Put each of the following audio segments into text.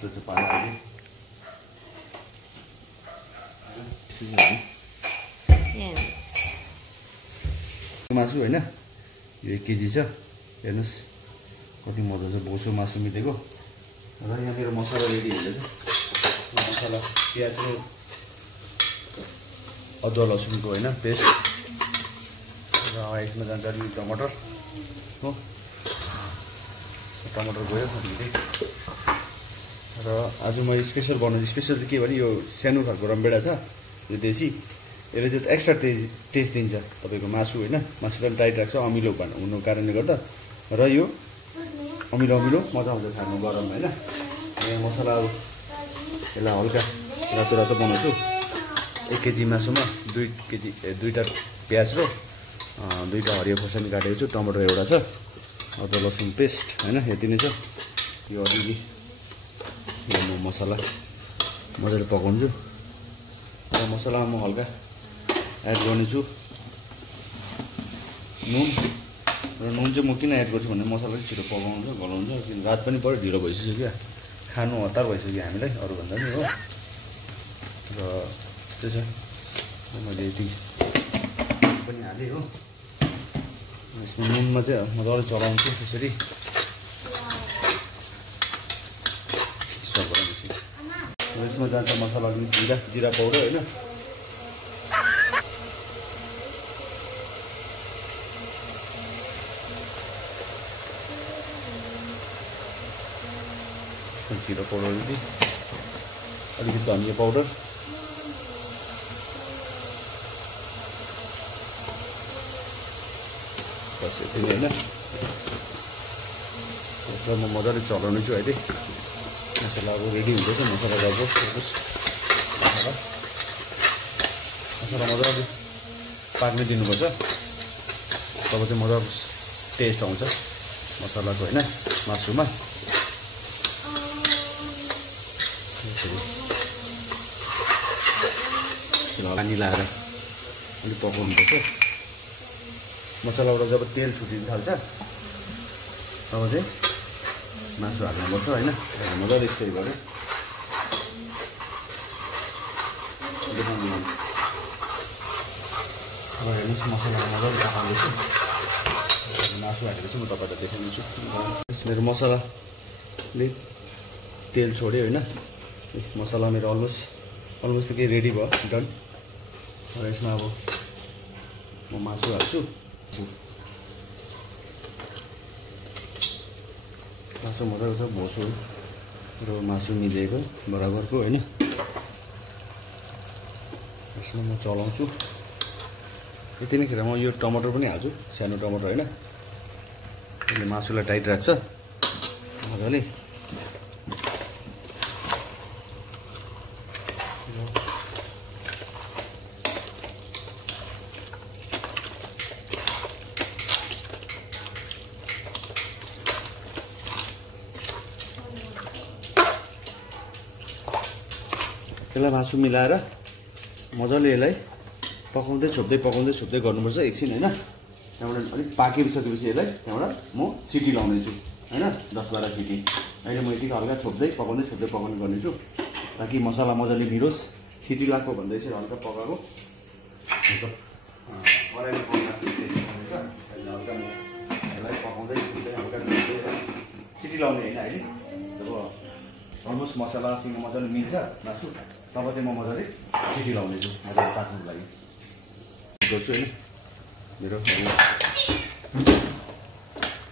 यस्तो चाहिँ पानी मासु होइन यो 1 केजी छ हेर्नुस् कति मजा छ बोसो मासु मिलेको र यहाँ मेरो मसला रेडी हुँदैछ मसला प्याज र अदुवा लसुनको होइन पेस्ट र यसमा जान्छ अलि टमाटर हो टमाटर गयो अलिकति र आज मैले स्पेसल बनाउँछु स्पेसल चाहिँ के भने यो सानो खालको रमभेडा छ यो देसी यसले चाहिँ एक्स्ट्रा टेस्ट दिन्छ तपाईँको मासु होइन मासु पनि टाइट राख्छ अमिलो हुनु कारणले गर्दा र यो अमिलो मजा आउँछ खानु गरममा होइन यहाँ मसला अब यसलाई हल्का रातो रातो बनाउँछु 1 केजी मासुमा 2टा प्याज र 2टा हरियो खोर्सानी काटेको छु टमाटर एउटा छ अदुवा लसुन पेस्ट होइन यति नै छ यो अलिअलि म मसला मजाले पकाउँछु र मसलामा म हल्का एड गर्नेछु नुन र नुन चाहिँ म किन एड गर्छु भने मसला चाहिँ छिटो पकाउँछ गलाउँछ किन रात पनि पऱ्यो ढिलो भइसक्यो खानु हतार भइसक्यो हामीलाई अरूभन्दा पनि हो र त्यस्तै छ मैले यति पनि हालेँ हो यसमा नुनमा चाहिँ मजाले चलाउँछु त्यसरी यसमा जान्छ मसला जिरा पाउडर होइन जिरा पाउडर अलिकति धनिया पाउडर बस यति नै होइन यसलाई म मजाले चलाउने छु अहिले मसला अब रेडी हुँदैछ मसला मजाले पाक्ने दिनुपर्छ तब चाहिँ मजाको टेस्ट आउँछ मसलाको होइन मासुमा पानी लाएर अलिक पकाउनुपर्छ मसलाबाट जब तेल छुटिन थाल्छ तब चाहिँ मासु हाल्नुपर्छ होइन मजाले यस्तै गरेँ अब हेर्नुहोस् मसला मजाले पकाउँदैछु मासु हालेपछि म तपाईँलाई देखाउनेछु मेरो मसलाले तेल छोड्यो होइन मसला मेरो अलमोस्ट त केही रेडी भयो डन र यसमा अब म मासु हाल्छु मासु मजाको छ भोसो र मासु मिलेको बराबरको होइन यसमा म चलाउँछु यति नै खेर म यो टमाटर पनि हाल्छु सानो टमाटर होइन यसले मासुलाई टाइट राख्छ मजाले यसलाई मासु मिलाएर मजाले यसलाई पकाउँदै छोप्दै गर्नुपर्छ एकछिन होइन त्यहाँबाट अलिक पाकिसकेपछि यसलाई त्यहाँबाट म सिटी लाउनेछु होइन 10-12 सिटी अहिले म यतिको हल्का छोप्दै पकाउने गर्नेछु ताकि मसला मजाले भिरोस् सिटी लाग्को भन्दै चाहिँ हल्का पकाएको कराईमा पकाउँछ हल्का म यसलाई पकाउँदै हल्का सिटी लाउने होइन अहिले जब अलमोस्ट मसलासँग मजाले मिल्छ मासु तब चाहिँ म मजाले सिटी लाउनेछु मजाले पाक्नुको लागि गर्छु होइन मेरो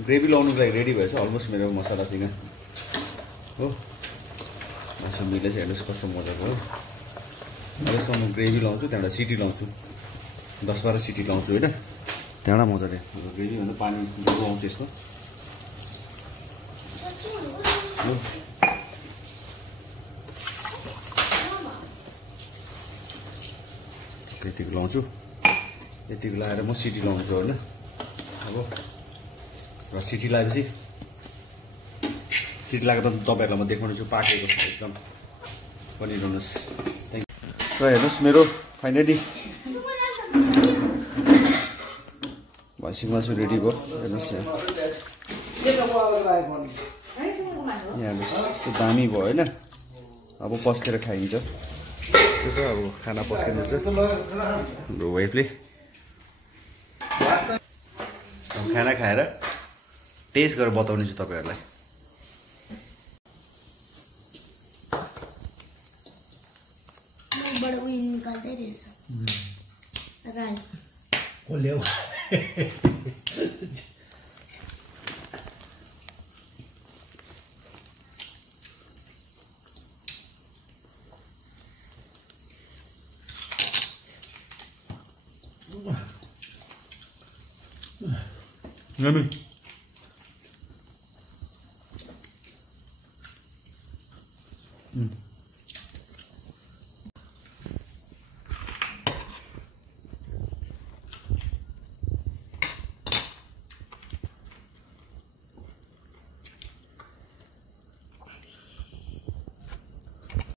ग्रेभी लाउनुको लागि रेडी भएछ अलमोस्ट मेरो मसलासँग हो मासु मिलेछ हेर्नुहोस् कस्तो मजाको हो अहिलेसम्म म ग्रेभी लाउँछु त्यहाँबाट सिटी लाउँछु 10-12 सिटी लाउँछु होइन त्यहाँबाट मजाले ग्रेभी भन्दा पानी जब आउँछ यसमा यतिको लाउँछु यतिको लगाएर म सिटी लाउँछु होइन अब र सिटी लगाएपछि सिटी लागेर तपाईँहरूलाई म देखाउनेछु पाकेको छ एकदम बनिरहनुहोस् र हेर्नुहोस् मेरो फाइनली भैँसीको मासु रेडी भयो हेर्नुहोस् यहाँ यस्तो दामी भयो होइन अब पस्केर खाइन्छ त्यो चाहिँ अब खाना पस्किँदैछ हाम्रो वाइफले खाना खाएर टेस्ट गरेर बताउने छु तपाईँहरूलाई Yummy.